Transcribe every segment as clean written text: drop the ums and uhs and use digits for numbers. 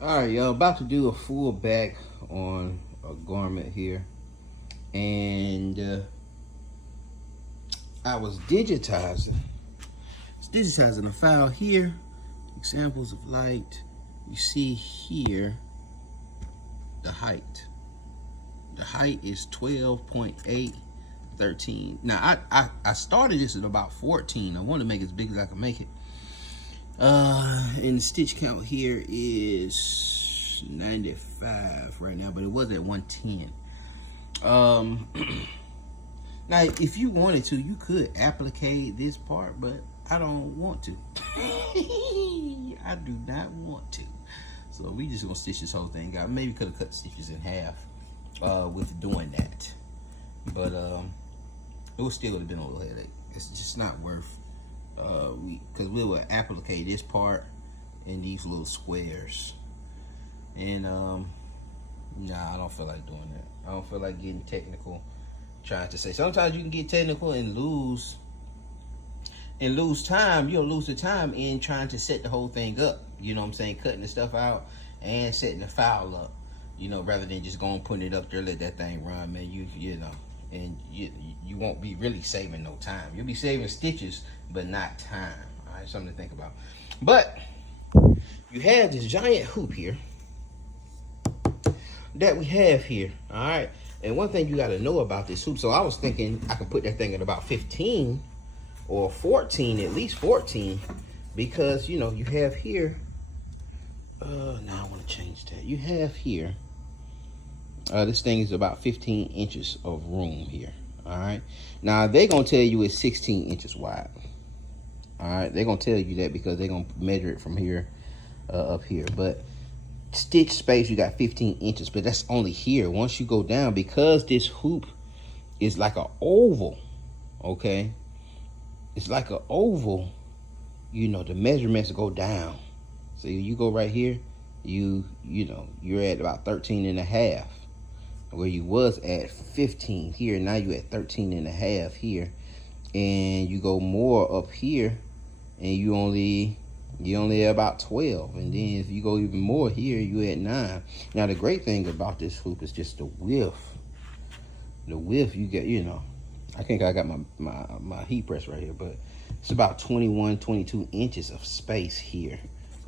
All right, y'all, about to do a full back on a garment here, and I was digitizing. A file here. Examples of light. You see here the height. The height is 12.813. Now I started this at about 14. I want to make it as big as I can make it. And the stitch count here is 95 right now, but it was at 110. Now if you wanted to, you could applicate this part, but I don't want to. I do not want to. So we just gonna stitch this whole thing out. Maybe could have cut stitches in half with doing that, but it was still would have been a little headache. It's just not worth. Because we will applicate this part in these little squares, and nah, I don't feel like doing that. I don't feel like getting technical, trying to say. Sometimes you can get technical and lose time. You'll lose the time in trying to set the whole thing up. You know what I'm saying? Cutting the stuff out and setting the file up. You know, rather than just going putting it up there, let that thing run, man. You know. And you won't be really saving no time. You'll be saving stitches, but not time. All right, something to think about. But you have this giant hoop here that we have here. All right, and one thing you got to know about this hoop. So I was thinking I could put that thing at about 15 or 14, at least 14, because you know you have here. Now I want to change that. You have here. This thing is about 15 inches of room here. All right. Now they're gonna tell you it's 16 inches wide. All right. They're gonna tell you that because they're gonna measure it from here up here. But stitch space, you got 15 inches, but that's only here. Once you go down, because this hoop is like an oval. Okay. It's like an oval. You know the measurements go down. So you go right here. You know you're at about 13 and a half. Where you was at 15 here, now you at 13 and a half here, and you go more up here and you only at about 12, and then if you go even more here, you at 9. Now the great thing about this hoop is just the width you get. You know, I think I got my heat press right here, but it's about 22 inches of space here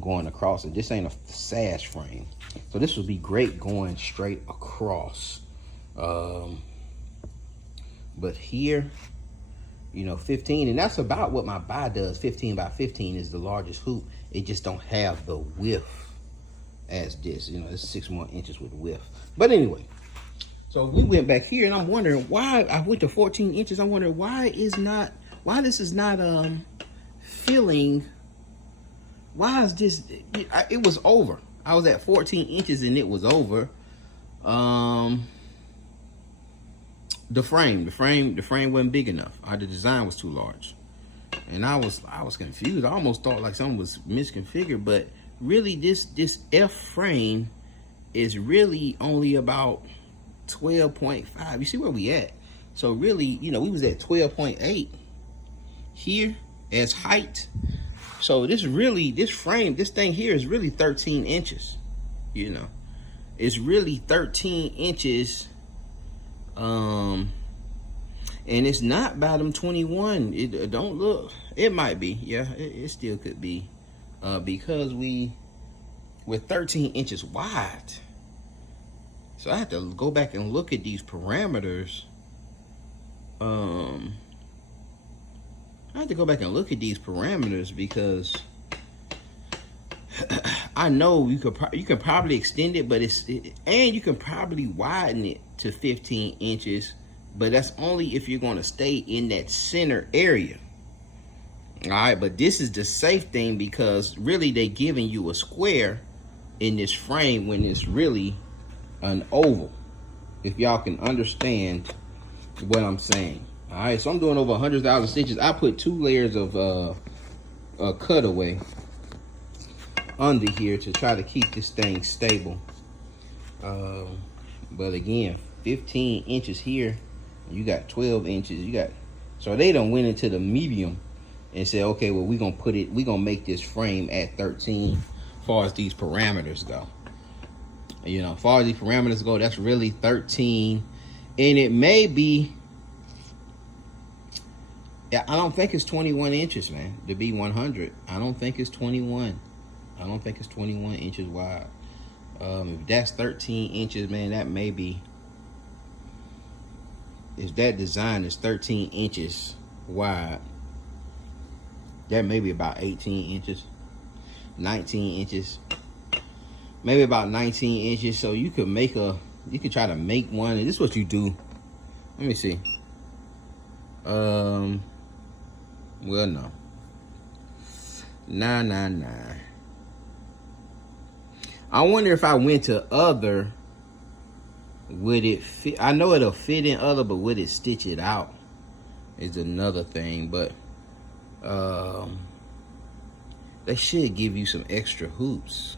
going across it. This ain't a sash frame, so this would be great going straight across. But here, you know, 15, and that's about what my buy does. 15 by 15 is the largest hoop. It just don't have the width as this. You know, it's 6 more inches with width. But anyway, so we went back here, and I'm wondering why I went to 14 inches. I'm wondering why this is not filling. Why is this? It was over. I was at 14 inches and it was over. The frame wasn't big enough. The design was too large, and I was confused. I almost thought like something was misconfigured, but really this F frame is really only about 12.5. You see where we at? So really, you know, we was at 12.8 here as height. So this thing here is really 13 inches. You know, it's really 13 inches. And it's not bottom 21. It don't look. It might be. Yeah, it still could be. Because we're 13 inches wide. So I have to go back and look at these parameters. I have to go back and look at these parameters because I know you could probably extend it, but and you can probably widen it to 15 inches, but that's only if you're going to stay in that center area. All right, but this is the safe thing because really they giving you a square in this frame when it's really an oval. If y'all can understand what I'm saying. All right, so I'm doing over 100,000 stitches. I put 2 layers of a cutaway under here to try to keep this thing stable. But again, 15 inches here, you got 12 inches. So they done went into the medium and said, okay, well, we're gonna make this frame at 13 far as these parameters go. You know, as far as these parameters go, that's really 13. And it may be, yeah, I don't think it's 21 inches, man, to be 100. I don't think it's 21. I don't think it's 21 inches wide. If that's 13 inches, man, that may be, if that design is 13 inches wide, that may be about 18 inches, 19 inches, maybe about 19 inches. So you could make a, you could try to make one, and this is what you do. Let me see. Well, no. Nah. I wonder if I went to other, would it fit? I know it'll fit in other, but would it stitch it out is another thing. But they should give you some extra hoops,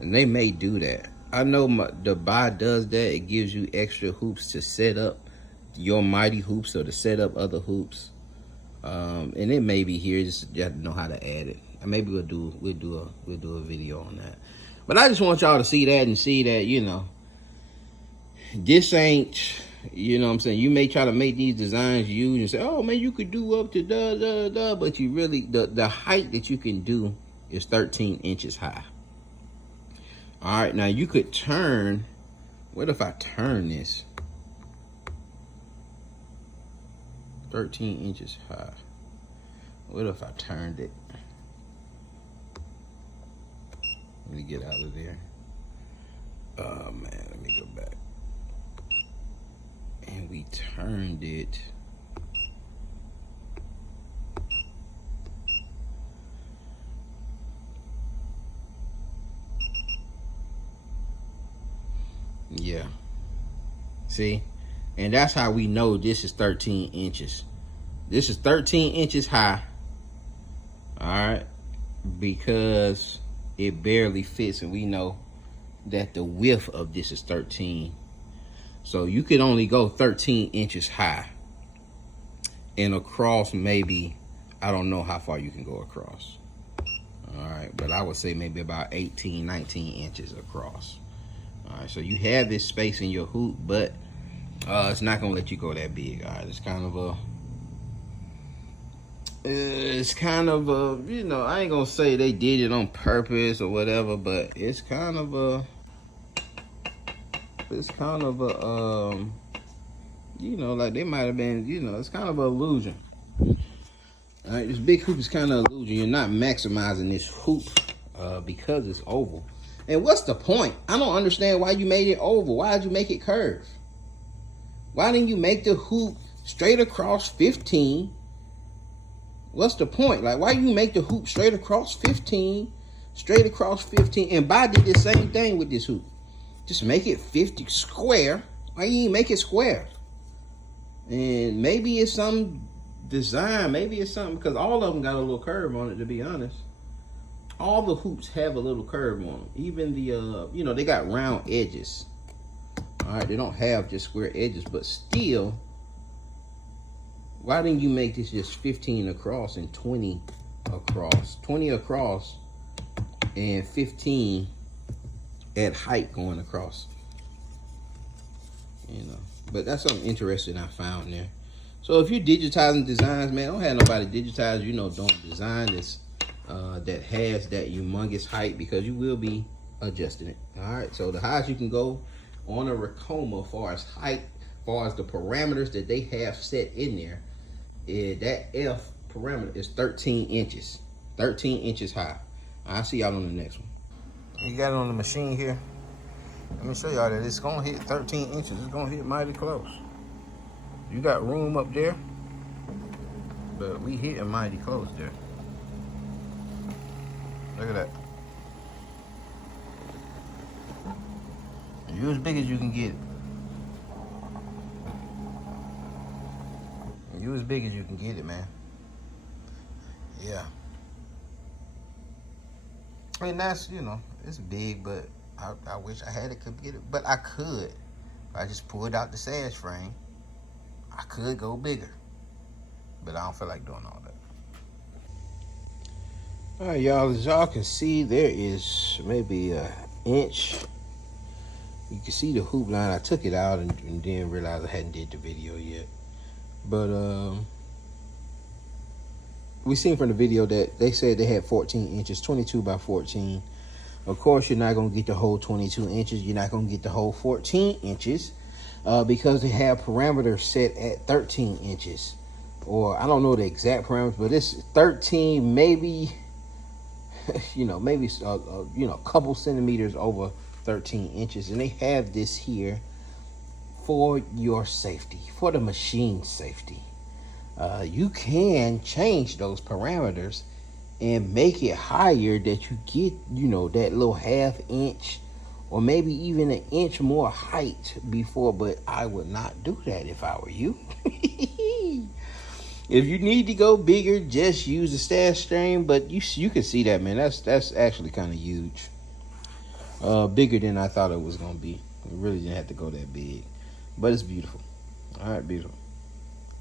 and they may do that. I know the buy does that. It gives you extra hoops to set up your mighty hoops or to set up other hoops. And it may be here. Just you have to know how to add it. And maybe we'll do a video on that. But I just want y'all to see that and see that, you know, this ain't, you know what I'm saying, you may try to make these designs use and say, oh man, you could do up to but you really, the height that you can do is 13 inches high. All right, now you could turn, what if I turn this 13 inches high? What if I turned it? Let me get out of there. Oh man, let me go back. And we turned it. Yeah. See? And that's how we know this is 13 inches. This is 13 inches high. All right. Because it barely fits, and we know that the width of this is 13. So you could only go 13 inches high. And across maybe, I don't know how far you can go across. All right, but I would say maybe about 18, 19 inches across. All right, so you have this space in your hoop, but it's not gonna let you go that big. All right, it's kind of a, you know, I ain't gonna say they did it on purpose or whatever, but it's kind of a, you know, like they might have been, you know, it's kind of an illusion. All right, this big hoop is kind of an illusion. You're not maximizing this hoop because it's oval. And what's the point? I don't understand why you made it oval. Why did you make it curved? Why didn't you make the hoop straight across 15? What's the point? Like, why you make the hoop straight across 15, and Bi did the same thing with this hoop. Just make it 50 square. Why you ain't make it square? And maybe it's some design, maybe it's something, because all of them got a little curve on it, to be honest. All the hoops have a little curve on them. Even the, you know, they got round edges. All right, they don't have just square edges, but still, why didn't you make this just 15 across and 20 across? 20 across and 15 at height going across. You know, but that's something interesting I found there. So if you're digitizing designs, man, don't have nobody digitize, you know, don't design this that has that humongous height, because you will be adjusting it. All right, so the highest you can go on a Ricoma as far as height, as far as the parameters that they have set in there, that F parameter is 13 inches. 13 inches high. I'll see y'all on the next one. You got it on the machine here. Let me show y'all that it's gonna hit 13 inches. It's gonna hit mighty close. You got room up there, but we hitting mighty close there. Look at that. You as big as you can get it. You as big as you can get it, man. Yeah. And that's, you know, it's big, but I wish I had it, could get it. But I could. If I just pulled out the sash frame, I could go bigger. But I don't feel like doing all that. All right, y'all, as y'all can see, there is maybe an inch. You can see the hoop line. I took it out and then realized I hadn't did the video yet. But we seen from the video that they said they had 14 inches, 22 by 14. Of course, you're not going to get the whole 22 inches. You're not going to get the whole 14 inches because they have parameters set at 13 inches. Or I don't know the exact parameters, but it's 13, maybe, maybe, a couple centimeters over 13 inches. And they have this here for your safety, for the machine safety. You can change those parameters and make it higher that you get, that little ½ inch or maybe even an inch more height before, but I would not do that if I were you. If you need to go bigger, just use the stash string, but you can see that, man. That's actually kind of huge. Bigger than I thought it was going to be. It really didn't have to go that big, but it's beautiful. All right, beautiful.